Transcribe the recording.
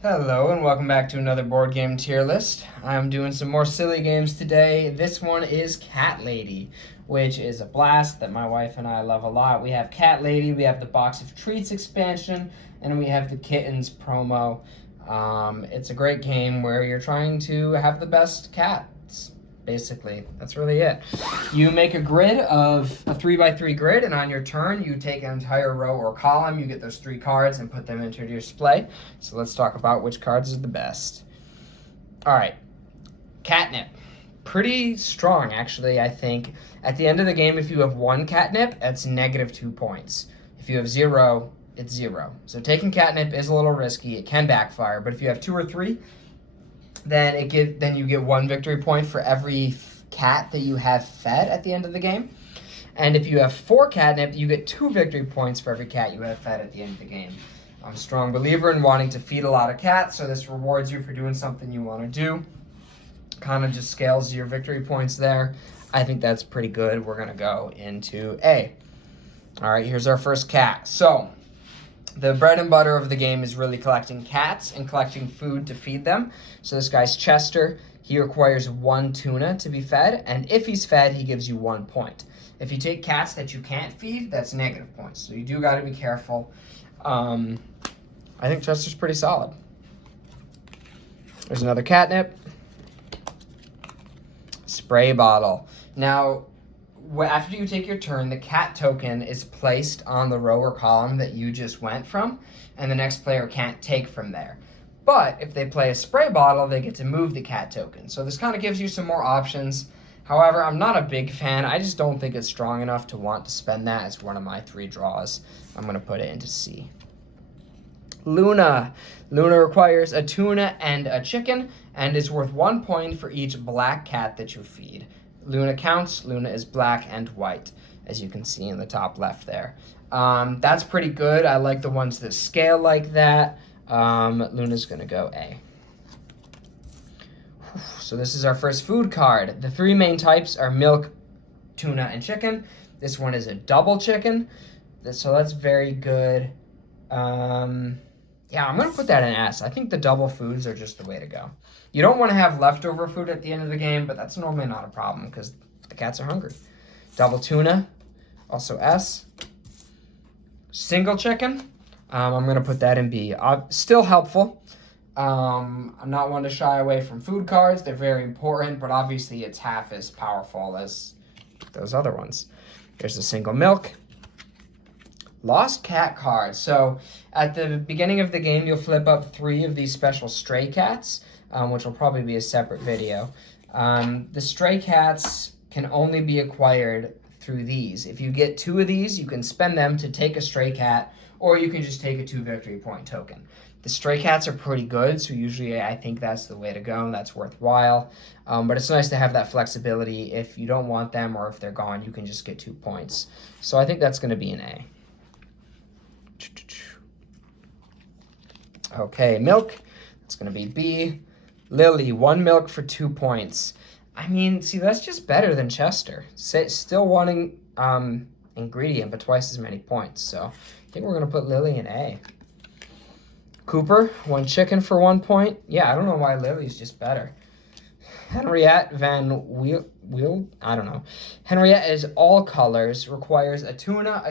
Hello and welcome back to another board game tier list. I'm doing some more silly games today. This one is Cat Lady, which is a blast that my wife and I love a lot. We have Cat Lady, we have the Box of Treats expansion, and we have the Kittens promo. It's a great game where you're trying to have the best cats, basically. That's really it. You make a grid of a 3x3 grid, and on your turn, you take an entire row or column. You get those 3 cards and put them into your display. So let's talk about which cards is the best. All right, catnip. Pretty strong, actually, I think. At the end of the game, if you have 1 catnip, that's -2 points. If you have 0, it's 0. So taking catnip is a little risky. It can backfire, but if you have 2 or 3, then you get 1 victory point for every cat that you have fed at the end of the game. And if you have 4 catnip, you get 2 victory points for every cat you have fed at the end of the game. I'm a strong believer in wanting to feed a lot of cats, so this rewards you for doing something you want to do. Kind of just scales your victory points there. I think that's pretty good. We're going to go into A. All right, here's our first cat. So the bread and butter of the game is really collecting cats and collecting food to feed them. So this guy's Chester. He requires 1 tuna to be fed, and if he's fed, he gives you 1 point. If you take cats that you can't feed, that's negative points. So you do got to be careful. I think Chester's pretty solid. There's another catnip. Spray bottle. Now, after you take your turn, the cat token is placed on the row or column that you just went from, and the next player can't take from there. But if they play a spray bottle, they get to move the cat token. So this kind of gives you some more options. However, I'm not a big fan. I just don't think it's strong enough to want to spend that as one of my 3 draws. I'm going to put it into C. Luna. Luna requires a tuna and a chicken and is worth 1 point for each black cat that you feed. Luna counts. Luna is black and white, as you can see in the top left there. That's pretty good. I like the ones that scale like that. Luna's going to go A. So this is our first food card. The 3 main types are milk, tuna, and chicken. This one is a double chicken, so that's very good. Yeah, I'm going to put that in S. I think the double foods are just the way to go. You don't want to have leftover food at the end of the game, but that's normally not a problem because the cats are hungry. Double tuna, also S. Single chicken, I'm going to put that in B. Still helpful. I'm not one to shy away from food cards. They're very important, but obviously it's half as powerful as those other ones. There's the single milk. Lost cat card. So at the beginning of the game, you'll flip up 3 of these special stray cats, which will probably be a separate video. The stray cats can only be acquired through these. If you get 2 of these, you can spend them to take a stray cat, or you can just take a 2 victory point token. The stray cats are pretty good, so usually I think that's the way to go. That's worthwhile. But it's nice to have that flexibility. If you don't want them or if they're gone, you can just get 2 points. So I think that's going to be an A. Okay, milk. It's going to be B. Lily, 1 milk for 2 points. I mean, see, that's just better than Chester. Still wanting ingredient, but twice as many points. So I think we're going to put Lily in A. Cooper, 1 chicken for 1 point. Yeah, I don't know why Lily's just better. Henriette Van Wheel, I don't know. Henriette is all colors, requires a tuna, a